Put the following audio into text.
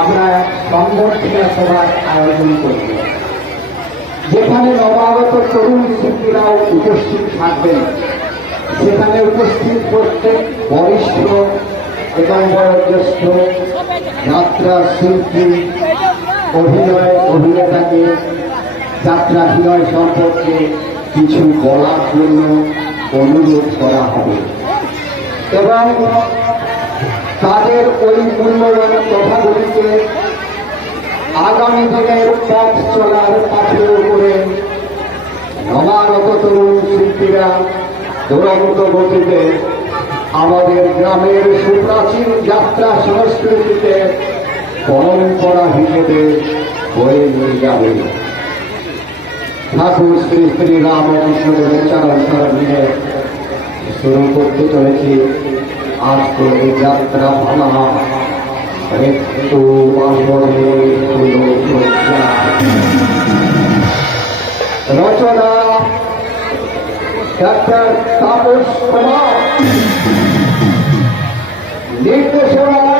আমরা এক সংবর্ধনা সভার আয়োজন করব, যেখানে নবাগত তরুণ শিল্পীরাও উপস্থিত থাকবেন। সেখানে উপস্থিত প্রত্যেক বরিষ্ঠ এবং বয়োজ্যেষ্ঠ যাত্রা শিল্পী, অভিনেতাকে যাত্রাভিনয় সম্পর্কে কিছু বলার জন্য অনুরোধ করা হবে এবং তাদের ওই মূল্যবান কথাগুলিকে আগামী দিনের পথ চলার পাথের উপরে নবাগত তরুণ শিল্পীরা দুরন্ত গতিতে আমাদের গ্রামের সুপ্রাচীন যাত্রা সংস্কৃতিতে পরম্পরা হিসেবে বয়ে নিয়ে যাবে। ঠাকুর শ্রী শ্রী রামকৃষ্ণদেবের চরণ নিয়ে শুরু করতে চলেছি আজকে এই যাত্রা ভালা একটু রচনা ডাক্তার তাপস কুমার, নির্দেশনা